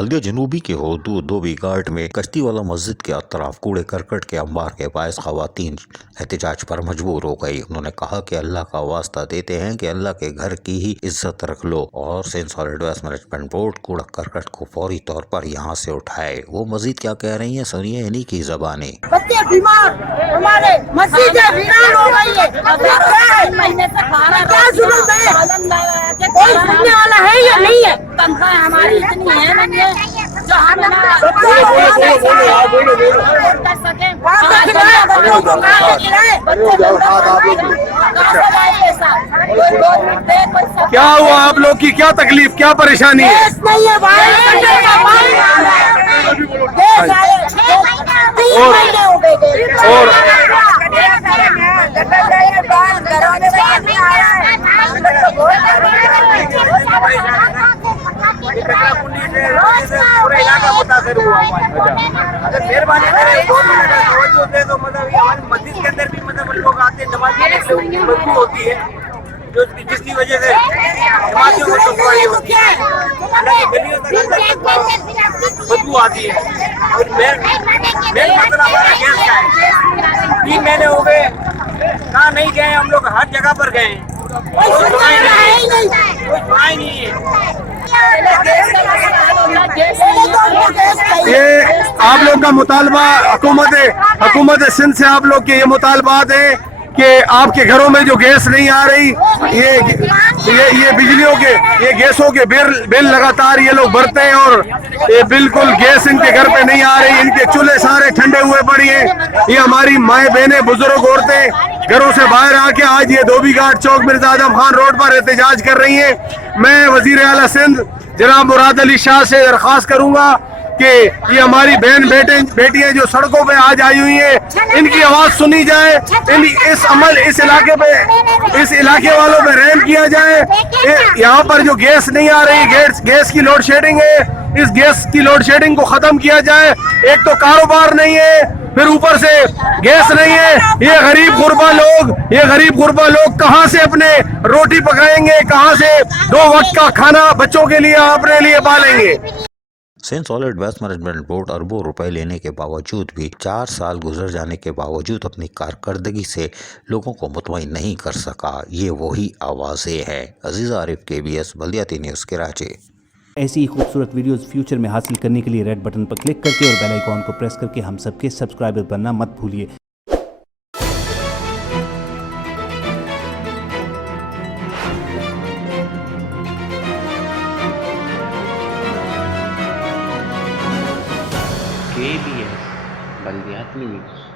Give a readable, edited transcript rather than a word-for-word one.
बल्दिया जनूबी के हदूद धोबी घाट में कश्ती वाला मस्जिद के अतराफ कूड़े करकट के अंबार के बायस खवातीन एहतजाज पर मजबूर हो गई। उन्होंने कहा कि अल्लाह का वास्ता देते हैं कि अल्लाह के घर की ही इज्जत रख लो और सॉलिड वेस्ट मैनेजमेंट बोर्ड कूड़ा करकट को फौरी तौर पर यहाँ से उठाए। वो मजीद क्या कह रही हैं, सुनिए इन्हीं की ज़बानी। बच्चे बीमार, हमारे मस्जिदें वीरान हो गई है। क्या जरूरत है? कोई सुनने वाला है या नहीं है? तनख्वाह हमारी इतनी है नहीं है जो हम कर सकें। क्या हुआ आप लोग की, क्या तकलीफ, क्या परेशानी है? नहीं है भाई, और पूरा इलाका मुतासिर हुआ। अगर मेहरबानी करें तो मतलब हमारी मस्जिद के अंदर भी मतलब लोग आते हैं नमाज पढ़ने से, उनकी बदबू होती है जो जिसकी वजह से नमाजियों को दुश्वारी होती है, गलियों तक बदबू आती है। और मेन मसला हमारा गैस का है। 3 महीने हो गए, कहाँ नहीं गए हम लोग, हर जगह पर गए, कोई सुनाई नहीं है। ये आप लोग का मुतालबा हुकूमत सिंध से आप लोग के ये मुतालबात है कि आपके घरों में जो गैस नहीं आ रही, ये बिजलियों के, ये गैसों के बिल लगातार ये लोग भरते हैं और ये बिल्कुल गैस इनके घर पे नहीं आ रही। इनके चूल्हे सारे ठंडे हुए पड़ी हैं। ये हमारी माएँ बहनें बुजुर्ग औरतें घरों से बाहर आके आज ये धोबी घाट चौक मिर्जा आजम खान रोड पर एहतजाज कर रही हैं। मैं वजीर आला सिंध जनाब मुराद अली शाह से दरख्वास्त करूंगा कि ये हमारी बहन बेटियां जो सड़कों पे आज आई हुई हैं, इनकी आवाज सुनी जाए, इस इलाके वालों पे रहम किया जाए। यहाँ पर जो गैस नहीं आ रही, गैस की लोड शेडिंग है, इस गैस की लोड शेडिंग को खत्म किया जाए। एक तो कारोबार नहीं है, फिर ऊपर से गैस नहीं है। ये गरीब गुरबा लोग कहाँ से अपने रोटी पकाएंगे, कहाँ से 2 वक्त का खाना बच्चों के लिए अपने लिए पालेंगे। Sindh solid waste management board अरबों रुपए लेने के बावजूद भी 4 साल गुजर जाने के बावजूद अपनी कारकर्दगी से लोगों को मुतमईन नहीं कर सका। ये वही आवाज़ें हैं। अजीज आरिफ, KBS बल्दिया न्यूज़ कराची। ऐसी ही खूबसूरत वीडियोस फ्यूचर में हासिल करने के लिए रेड बटन पर क्लिक करके और बेल आइकॉन को प्रेस करके हम सबके सब्सक्राइबर बनना मत भूलिए। KBS बल्दिया न्यूज़।